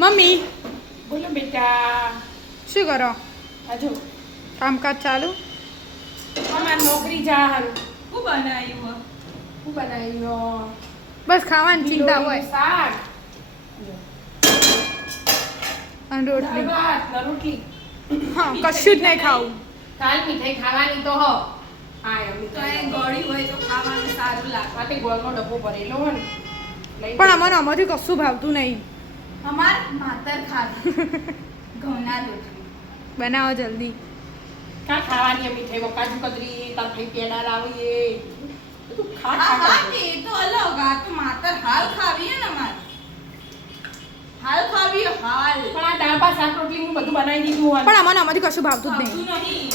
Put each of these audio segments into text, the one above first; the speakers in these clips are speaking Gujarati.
મમ્મી બોલો બેટા. શું કરો? હજુ કામકાજ ચાલુ? અમાર નોકરી જાહન. શું બનાવ્યું? શું બનાવ્યું? બસ ખાવાની ચિંતા હોય. બિલોડીનું શાક. અને રોટલી. દાળ ભાત ને રોટલી. હા, કશું જ નહીં ખાવું. કાલ મીઠાઈ ખાવાની તો હો. હા એમ તો એ ગળી હોય તો ખાવાનું સારું લાગે. માટે ગોળનો ડબ્બો ભરેલો હોય ને. લઈ પણ અમને આમાંથી કશું ભાવતું નહીં. અમાર માતર ખાધી ઘઉંના રોટલી. બનાવો જલ્દી. કાં ખાવાની આ મીઠાઈ કાજુ કતરી તાર ભાઈ પેડા લાવીએ બધું ખા હા ખા હા તે તો અલગ. આ તો માતર હાલ ખાવીએ ને અમાર. હાલ ખાવીએ હાલ. પણ આ દાળ ભાત શાક રોટલી હું બધું બનાવી દીધું હોય પણ અમને આમાંથી કશું ભાવતું જ નહીં. ભાવતું નહીં.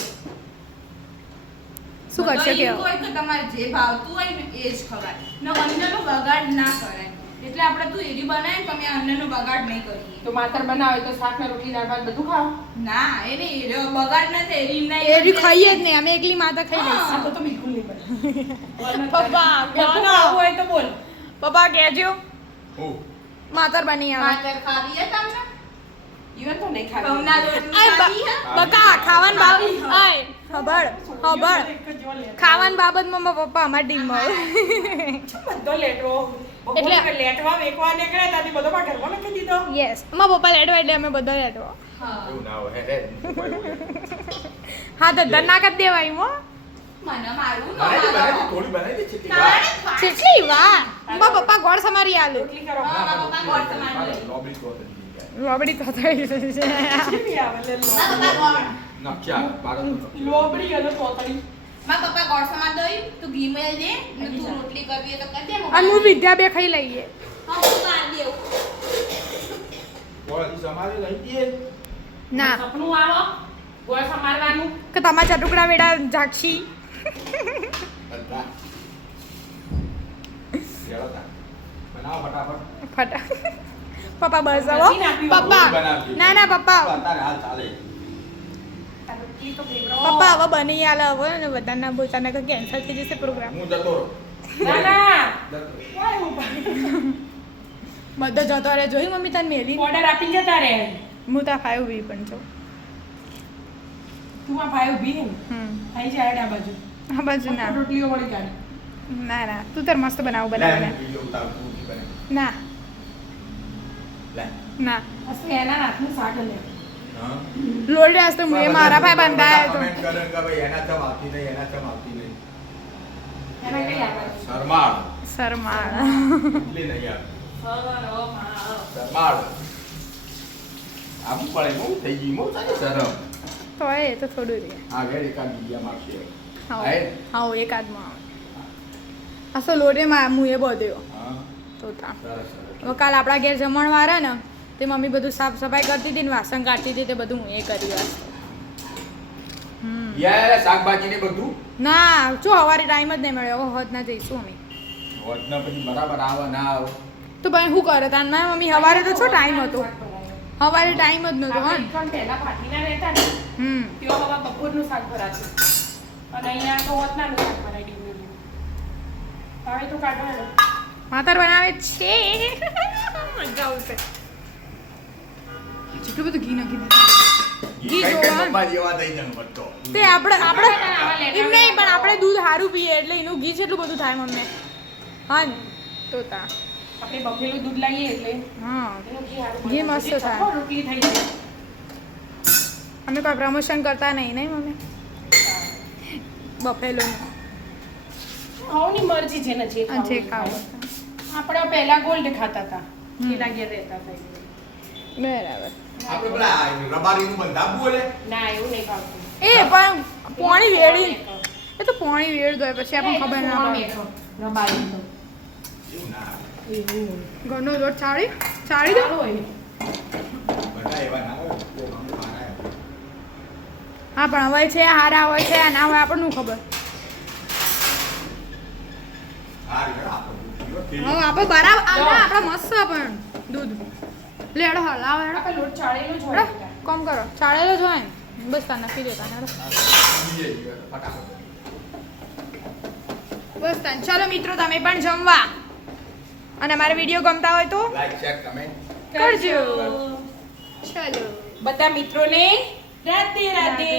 શું કરશે તો કે એવું હોય કે તમારે જે ભાવતું હોય ને એ જ ખવાય. ને અન્નનો બગાડ ના કરાય. એટલે આપણે તું એરી બનાય ને તમે અન્નનો બગાડ નહીં કરીએ. તો માતર બનાવે તો શાક ને રોટલી દાળ ભાત બધું ખાવ ના એને એરો બગાડ ના થાય એરી ના એરી ખાઈએ જ નહીં. અમે એકલી માતા ખાઈ લઈશું. આ તો બિલકુલ નહીં બને પપ્પા બેનો આવું હોય તો બોલ પપ્પા કહેજો ઓ માતર બની આવે. માતર ખાવી હે તમને? ઈવન તો નહીં ખાવી ઘઉંના રોટલી આય ખાવી હે? બકા ખાવાનું બાબ આય ખબર ખબર એક જ જો લે ખાવાની બાબતમાં મારા પપ્પા અમારી ટીમમાં બધો લેટવો એટલે- એટલે લેટવા વેકવા નીકળે ત્યાંથી બધો માં ઘરમાં નાખી દીધો યસ મારા પપ્પા લેટવા એટલે અમે બધા લેટવા. હા. એવું ના હોય હે હા તો ધરના કરી દેવાય હો. મને મારું ન બનાવી દે, મારો. થોડી બનાવી દે ચીટી તારે જ ખાય. કેટલી વાર મારા પપ્પા ગોળ સમારી આલુ. રોટલી કરો હા. મારા પપ્પા ગોળ સમારી લે. લોબી તો હતી લોબડી તો થઈ છે. કેવી આવે લે મારા પપ્પા ગોળ. ના ક્યાં બાર લોબડી અને તોતડી મારા પપ્પા ગોળ સમાર દઈ તું ઘી મેલ દે ને તું રોટલી કરવી હોય તો કરી દે. અને હું વિદ્યા બે ખાઈ લઈએ. હા હું માર દેવું. બોલ સમારે લઈ દે ના સપનું આવો ગોળ સમારવાનું કે તમારા ચટુકડા વેડા જાક્ષી. બધા કેળા બનાવો ફટાફટ ફટા પપ્પા બસ આવો નથી નાખ્યું. પપ્પા ના ના પપ્પા અત્યારે હાલ ચાલે આ રોટલી તો ફેવરો પપ્પા હવે બની આલે હવે ને બધાના બોચાને કે કેન્સલ થઈ જશે પ્રોગ્રામ. હું જતો રહું ના ના જતો રહું. વાય ઉભા બધો જતો રે જોઈ મમ્મી તને મેલી. ઓર્ડર આપી જતા રે હું તો 5 વી પણ છું. તું આ ભાઈ ઊભી હે થઈ જાય આ બાજુ આ બાજુ ના રોટલીઓ મળી જાય ના ના તું તાર મસ્ત બનાવું લે, બનાવે વિડીયો ઉતાર, પૂરી બને. ના લે. ના અસલ એના હાથનું શાક લે હા. લોડ આજ તો મુએ મારા ભાઈ બંધાય તો કમેન્ટ કરે કે ભાઈ એના ચમ આવતી નહીં એના ચમ આવતી નહીં એના કઈ આવે શરમાળ શરમાળ. એટલી નહીં યાર શરમાળ આવું પડે બહુ થઈ ગઈ બહુ થાય શરમ તો એ તો થોડું રે. આગળ એકાદ બીજા મારશે હા આય? હા એકાદમાં આવે. આ તો લોડે માં મુએ બધ્યો હા તો તા સરસ સરસ હવે કાલ આપણા ઘેર જમણવાર હે ને તે મમ્મી બધું સાફ સફાઈ કરતી હતી ને વાસણ કાઢતી હતી તે બધું હું એ કરી વાત. યાર શાકભાજી ને બધું ના જો હવારે ટાઈમ જ નહીં મળ્યો. હવે હોત ના જઈશું અમે વધના પછી બરાબર આવે ના આવે તો ભાઈ શું કરે તાર ના મમ્મી હવારે તો શું ટાઈમ હતો. હવારે ટાઈમ જ નહોતો હા. પણ પહેલા પાટીના રહેતા ને તેઓ હવે બપોરનું શાક ભરાતું અને અહીંયા તો ઓતનાનું શાક ભરાઈ દીધું હવે તો કાઢવાનો માતર બનાવે છે. મજા આવશે. જેટલું બધું ઘી નાખી દીધું. ઘી કઈ કઈ જોવાનું. પપ્પા જેવા થઈ જાય બધો તે આપણે એમ નહીં પણ આપણે દૂધ સારું પીએ એટલે એનું ઘી જેટલું બધું થાય મમ્મી. હા ને તો તા આપણે બફેલું દૂધ લાવીએ એટલે હા એનું ઘી સારું ઘી બને. મસ્ત જે થાય. ચપ્પો રોટલી થઈ જાય અમે કોઈ પ્રમોશન કરતા નહીં નહીં મમ્મી બફેલો હવની મરજી છે ને જે જે ખાવું એ ખાવું ખાય. આપણે પહેલા ગોલ્ડ ખાતા હતા પેલા ઘેર રહેતા હતા એટલે. બરાબર. આપણે પેલા રબારીનું બંધાવું બોલે ના એવું નહીં ભાવતું એ પણ પોણી વેડી એ તો પોણી વેડ દો પછી આપણને ખબર ના પડે. રબારી તો એવું ના આવે. એવું ઘરનો લોટ ચાળી ચાળી દો. સારું હોય બધા એવા ના હોય કોક આમ મારા હા પણ હવે છે હારા હોય છે ના હોય આપણને શું ખબર. હા રે આપણે હવે આપણે બરાબર આ ના આપણે મસ્ત છે પણ દૂધ લેડો હલાવ હેડો આપણે લોટ ચાળેલો જ હોય હેડો કોમ કરો ચાળેલો જ હોય ને બસ તાર નથી દેતા હેડો ફટાફટ બસ તાન ચલો મિત્રો તમે પણ જમવા અને અમારા વિડીયો ગમતા હોય તો લાઈક શેર કમેન્ટ કરજો. કરજો ચલો બધા મિત્રોને રાધે રાધે.